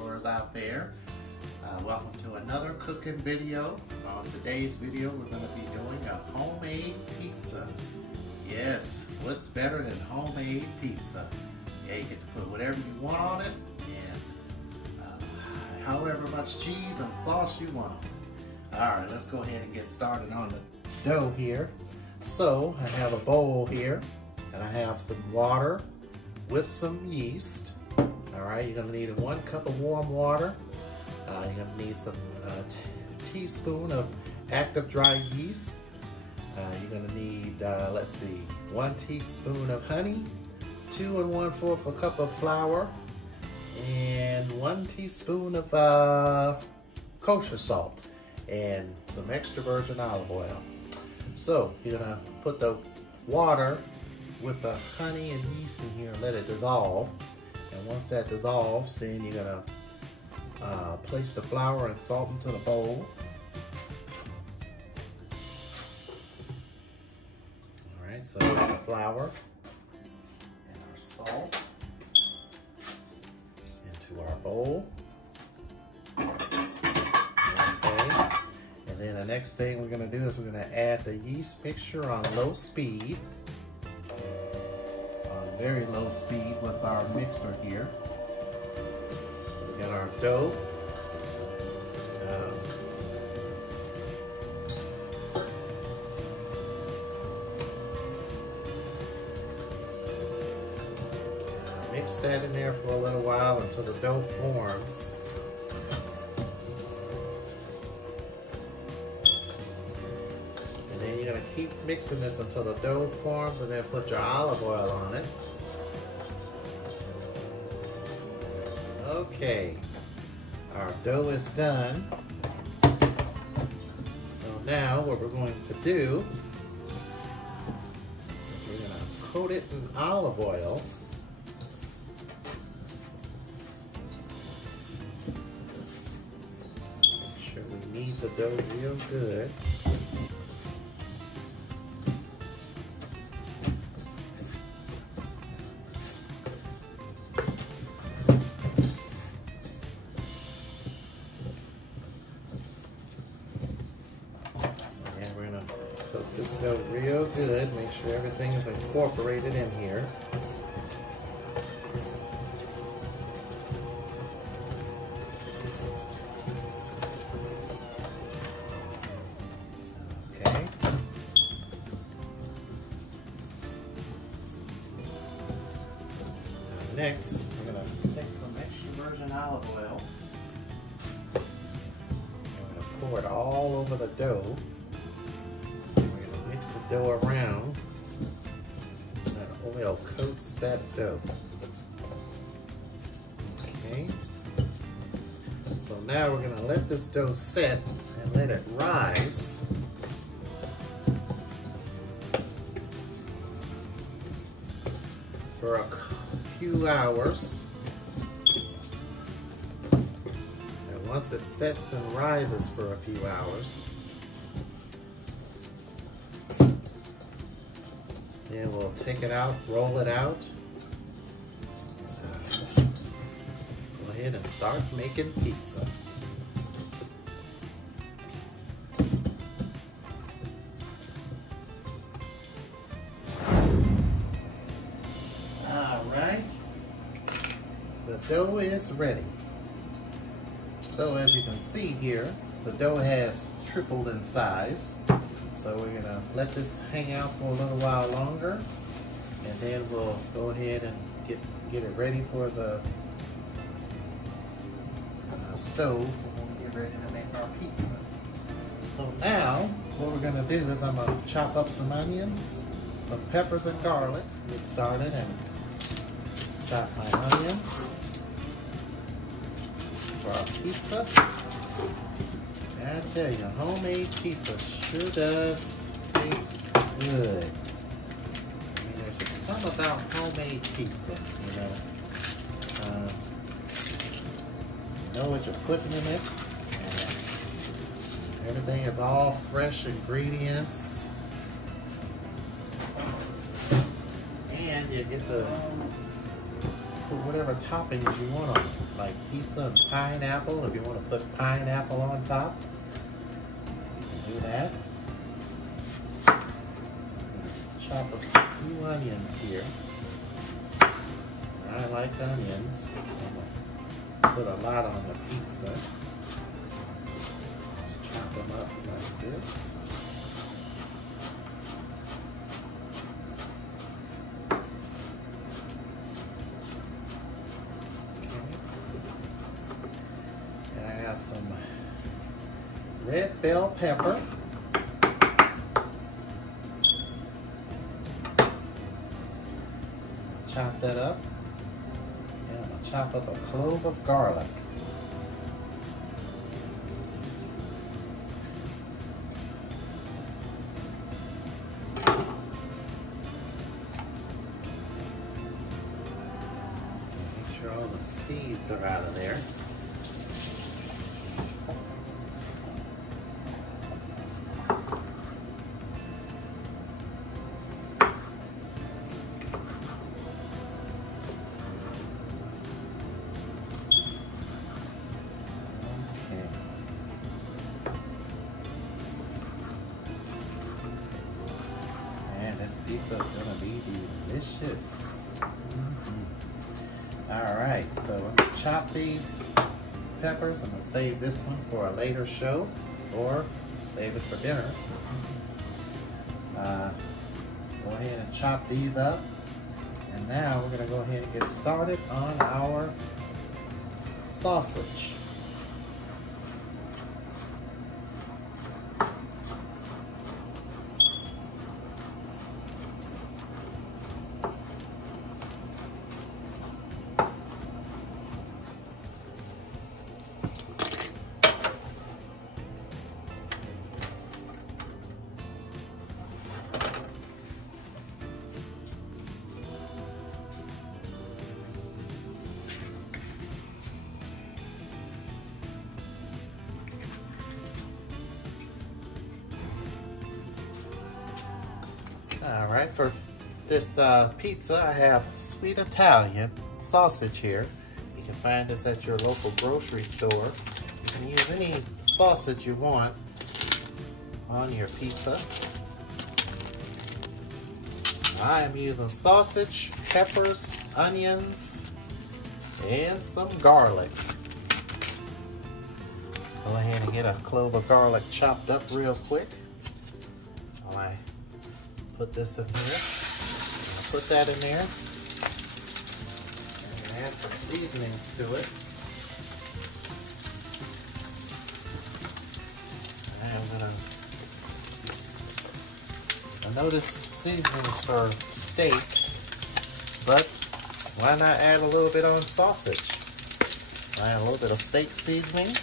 followers out there. Welcome to another cooking video. On today's video, we're going to be doing a homemade pizza. Yes, what's better than homemade pizza? Yeah, you get to put whatever you want on it and however much cheese and sauce you want. Alright, let's go ahead and get started on the dough here. So, I have a bowl here and I have some water with some yeast. Alright, you're going to need 1 cup of warm water. You're going to need some teaspoon of active dry yeast. You're going to need, let's see, 1 teaspoon of honey, 2 1/4 a cup of flour, and 1 teaspoon of kosher salt, and some extra virgin olive oil. So you're going to put the water with the honey and yeast in here and let it dissolve. And once that dissolves, then you're going to place the flour and salt into the bowl. Alright, so the flour and our salt into our bowl. Okay, and then the next thing we're going to do is we're going to add the yeast mixture on low speed. On very low speed with our mixer here. Got our dough. Mix that in there for a little while until the dough forms. And then you're going to keep mixing this until the dough forms, and then put your olive oil on it. Okay, our dough is done. So now what we're going to do is we're going to coat it in olive oil. Make sure we knead the dough real good. Cook this dough real good. Make sure everything is incorporated in here. Okay. Next, we're going to take some extra virgin olive oil. We're going to pour it all over the dough. Mix the dough around so that oil coats that dough. Okay. So now we're going to let this dough set and let it rise. For a few hours. And once it sets and rises for a few hours, then we'll take it out, roll it out. Go ahead and start making pizza. Alright, the dough is ready. So as you can see here, the dough has tripled in size. So we're going to let this hang out for a little while longer, and then we'll go ahead and get it ready for the stove when we get ready to make our pizza. So now what we're going to do is I'm going to chop up some onions, some peppers and garlic. Get started and chop my onions for our pizza. I tell you, homemade pizza sure does taste good. I mean, there's just something about homemade pizza, you know. You know what you're putting in it. Everything is all fresh ingredients. And you get to put whatever toppings you want on it, like pizza and pineapple. If you want to put pineapple on top, you can do that. So I'm going to chop up some few onions here. I like onions, so I'm going to put a lot on the pizza. Just chop them up like this. Some red bell pepper. Chop that up. And I'm going to chop up a clove of garlic. Make sure all the seeds are out of there. This pizza is gonna be delicious. All right, so I'm gonna chop these peppers. I'm gonna save this one for a later show or save it for dinner. Go ahead and chop these up. And now we're gonna go ahead and get started on our sausage. All right, for this pizza, I have sweet Italian sausage here. You can find this at your local grocery store. You can use any sausage you want on your pizza. I am using sausage, peppers, onions, and some garlic. Go ahead and get a clove of garlic chopped up real quick. While I put this in here. I'll put that in there. And add some seasonings to it. And I know this seasoning is for steak, but why not add a little bit on sausage? Add a little bit of steak seasoning.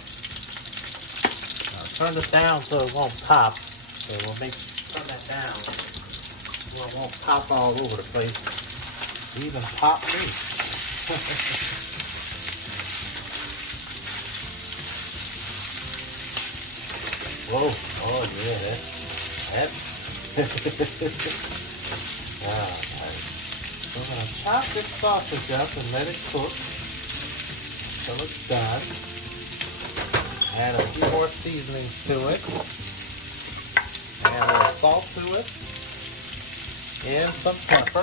Turn this down so it won't pop. So we'll turn that down. It won't pop all over the place. Even pop me. Whoa! Oh yeah, that. Alright. So I'm gonna chop this sausage up and let it cook until it's done. Add a few more seasonings to it. Add a little salt to it. And some pepper.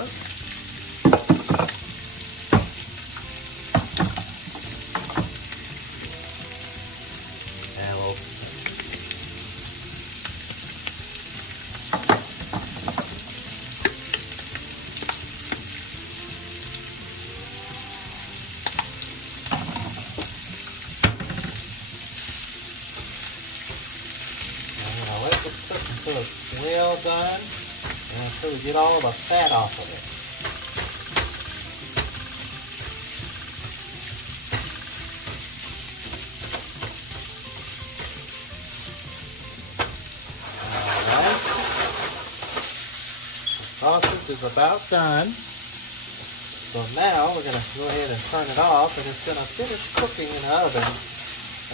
And a little. And I'll let this cook until it's well done. Until we get all the fat off of it. Alright. The sausage is about done. So now we're going to go ahead and turn it off, and it's going to finish cooking in the oven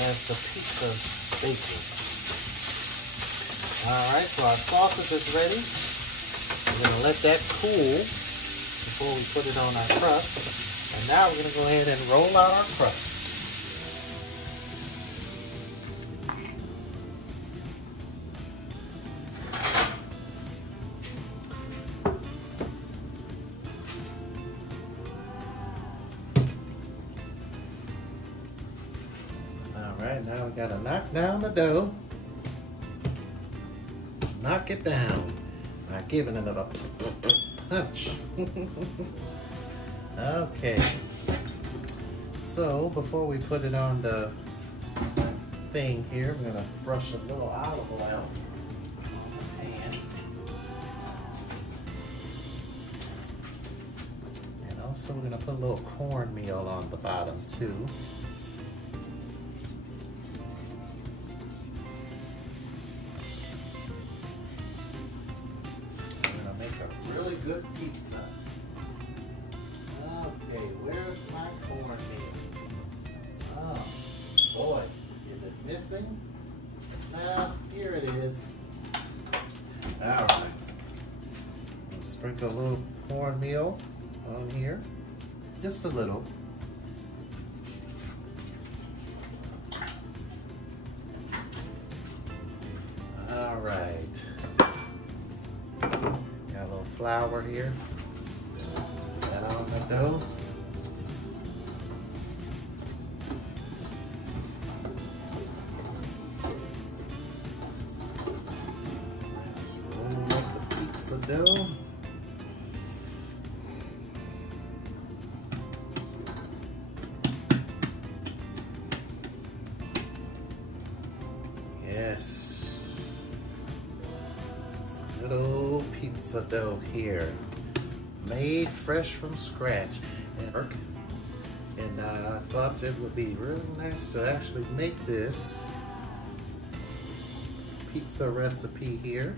as the pizza's baking. Alright, so our sausage is ready. We're going to let that cool before we put it on our crust. And And now we're gonna go ahead and roll out our crust. All right, now we gotta knock down the dough. Knock it down by giving it a punch. Okay, so before we put it on the thing here, we're gonna brush a little olive oil on the pan. And also we're gonna put a little cornmeal on the bottom too. Really good pizza. Okay, where's my cornmeal? Oh, boy, is it missing? Ah, here it is. All right. Let's sprinkle a little cornmeal on here. Just a little. All right. Got a little flour here. Put that on the dough. Let's roll up the pizza dough. Yes. Good old pizza dough here, made fresh from scratch. And I thought it would be really nice to actually make this pizza recipe here.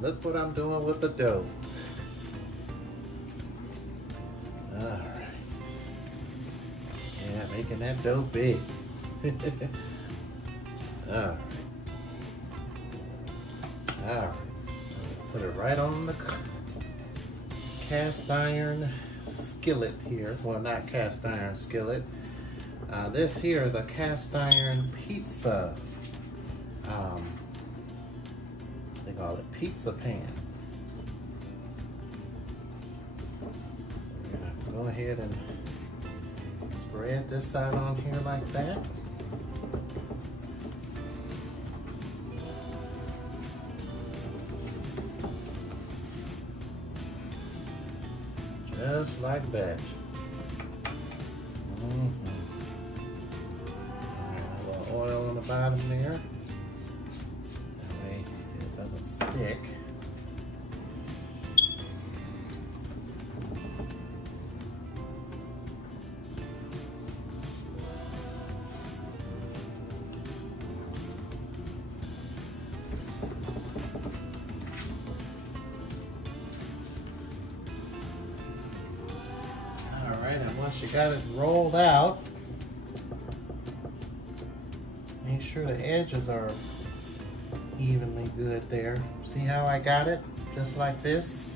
Look what I'm doing with the dough. All right. Yeah, making that dough big. All right. All right, put it right on the cast iron skillet here. Well, not cast iron skillet. This here is a cast iron pizza. They call it pizza pan. So we're gonna go ahead and spread this out on here like that. Just like that. A little oil on the bottom there. That way it doesn't stick. And once you got it rolled out, make sure the edges are evenly good there. See how I got it? Just like this.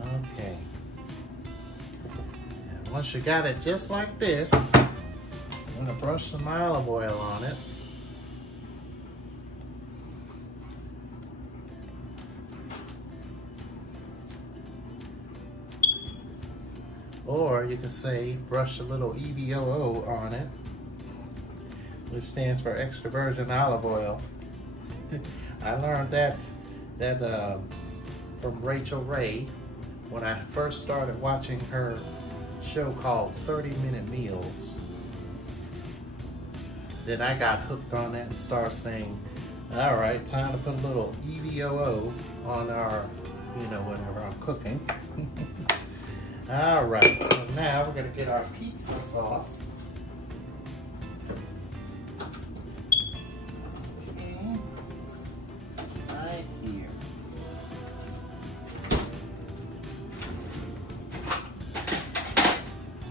Okay. And once you got it just like this, I'm gonna brush some olive oil on it. Or you can say brush a little EVOO on it, which stands for extra virgin olive oil. I learned that from Rachel Ray when I first started watching her show called 30-Minute Meals. Then I got hooked on that and started saying, all right, time to put a little EVOO on our, whenever I'm cooking. All right, so now we're gonna get our pizza sauce. Okay, right here.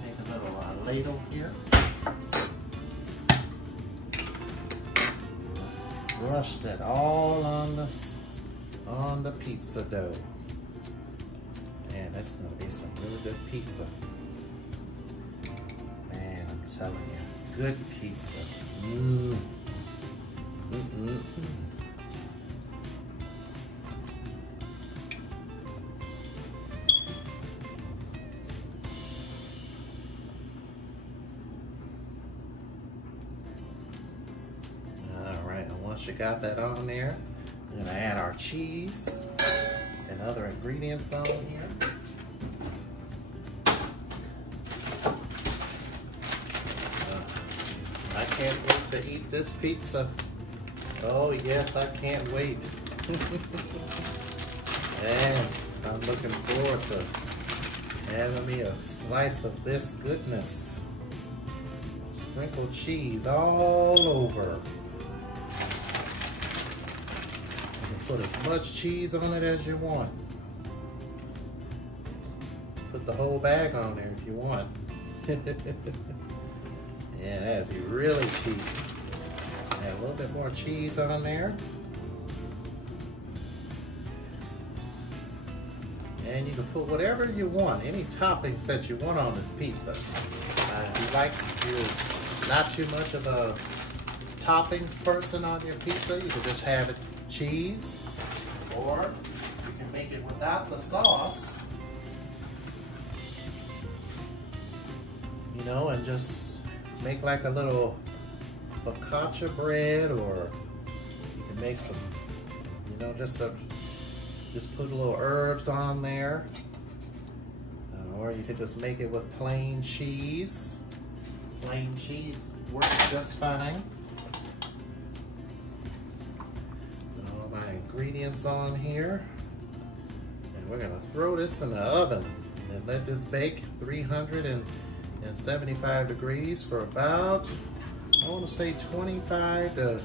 Make a little ladle here. Just brush that all on the pizza dough. This is gonna be some really good pizza. Man, I'm telling you, good pizza. Mmm. Mm-mm-mm. Once you got that on there, we're gonna add our cheese and other ingredients on here. I can't wait to eat this pizza. Oh yes, I can't wait. And I'm looking forward to having me a slice of this goodness. Sprinkled cheese all over. Put as much cheese on it as you want. Put the whole bag on there if you want. Yeah, that'd be really cheap. Just add a little bit more cheese on there. And you can put whatever you want, any toppings that you want on this pizza. If you're not too much of a toppings person on your pizza, you can just have it cheese, or you can make it without the sauce, you know, and just make like a little focaccia bread, or you can make some, you know, just put a little herbs on there, or you can just make it with plain cheese. Plain cheese works just fine. Ingredients on here, and we're gonna throw this in the oven and let this bake 375 degrees for about, I want to say 25 to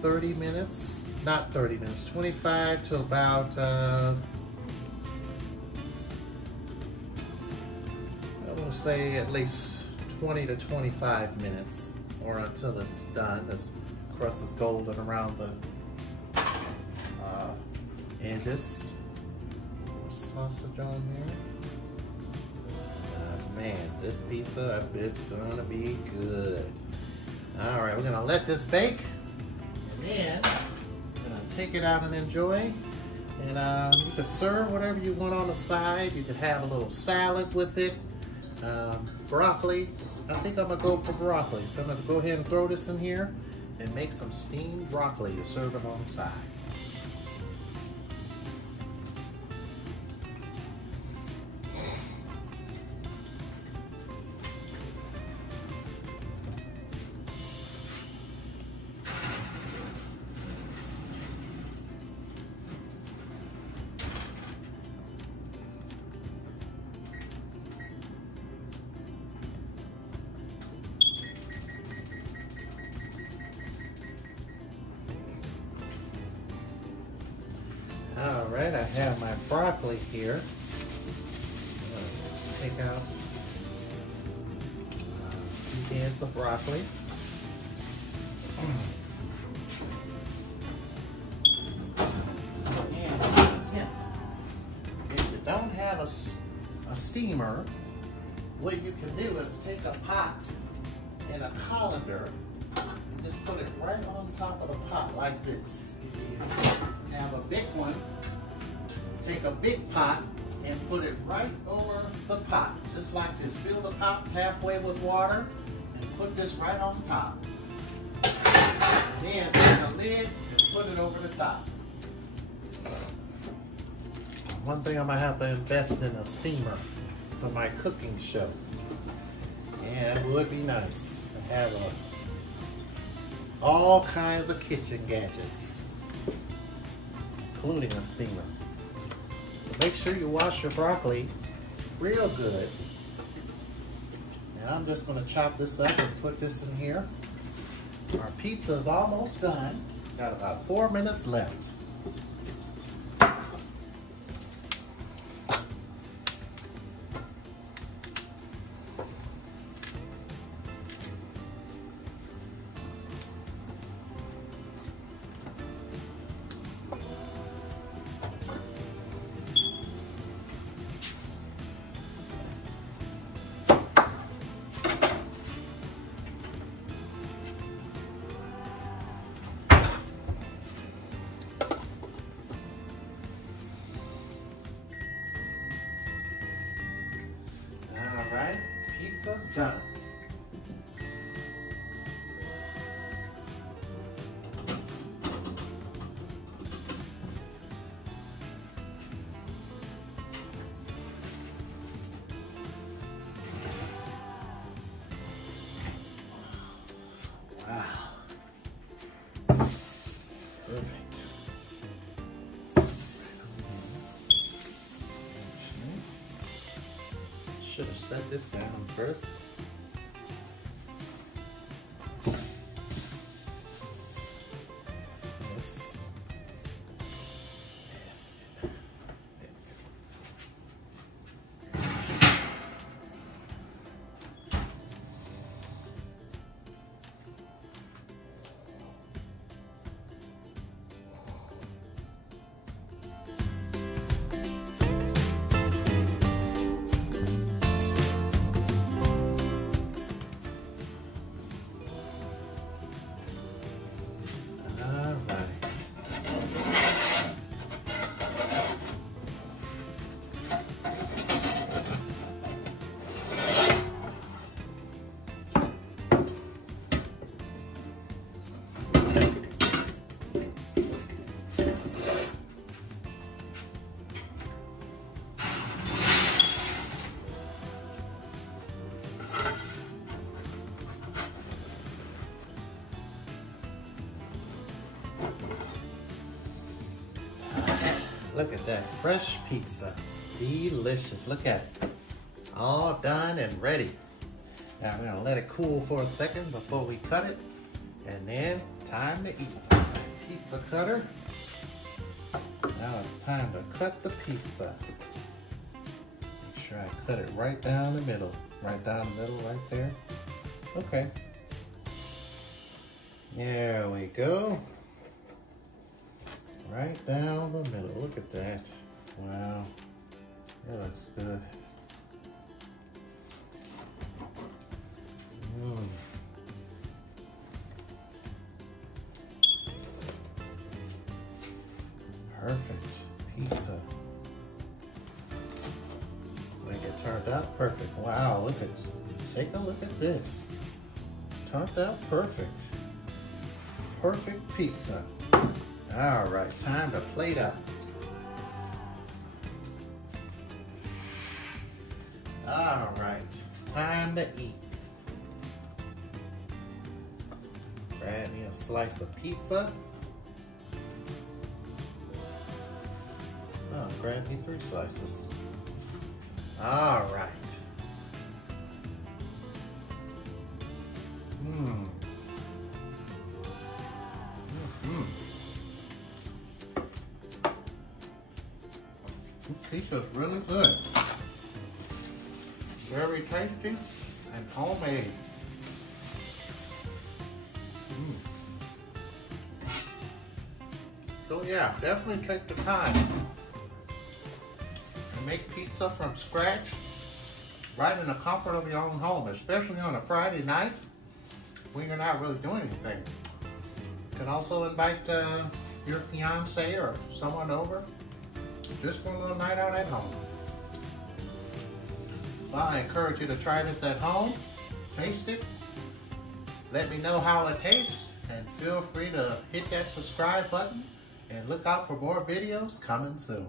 30 minutes. Not 30 minutes, 25 to about I want to say at least 20 to 25 minutes, or until it's done. This crust is golden around the and this sausage on there. Man, this pizza is gonna be good. All right, we're gonna let this bake, and then we're gonna take it out and enjoy. And you can serve whatever you want on the side. You could have a little salad with it. Broccoli. I think I'm gonna go for broccoli. So I'm gonna go ahead and throw this in here and make some steamed broccoli to serve it on the side. All right, I have my broccoli here. I'm going to take out 2 cans of broccoli. And if you don't have a steamer, what you can do is take a pot and a colander and just put it right on top of the pot like this. If you have a big one, take a big pot and put it right over the pot, just like this. Fill the pot halfway with water and put this right on top. Then take a lid and put it over the top. One thing I'm gonna have to invest in a steamer for my cooking show. And it would be nice to have all kinds of kitchen gadgets, including a steamer. So make sure you wash your broccoli real good. And I'm just gonna chop this up and put this in here. Our pizza is almost done. Got about 4 minutes left. pizza's done. Wow. Perfect. Should have set this down first. Yes. Yes. Look at that fresh pizza. Delicious. Look at it. All done and ready. Now we're gonna let it cool for a second before we cut it. And then time to eat. Pizza cutter. Now it's time to cut the pizza. Make sure I cut it right down the middle. Right down the middle right there. Okay. There we go. Right down the middle. Look at that. Wow. That looks good. Perfect pizza. Like it turned out perfect. Wow, look at, take a look at this. Turned out perfect. Perfect pizza. All right, time to plate up. All right, time to eat. Grab me a slice of pizza. Oh, grab me 3 slices. All right. Pizza's really good. Very tasty and homemade. So yeah, definitely take the time to make pizza from scratch right in the comfort of your own home, especially on a Friday night when you're not really doing anything. You can also invite your fiance or someone over just for a little night out at home. Well, I encourage you to try this at home, taste it, let me know how it tastes, and feel free to hit that subscribe button and look out for more videos coming soon.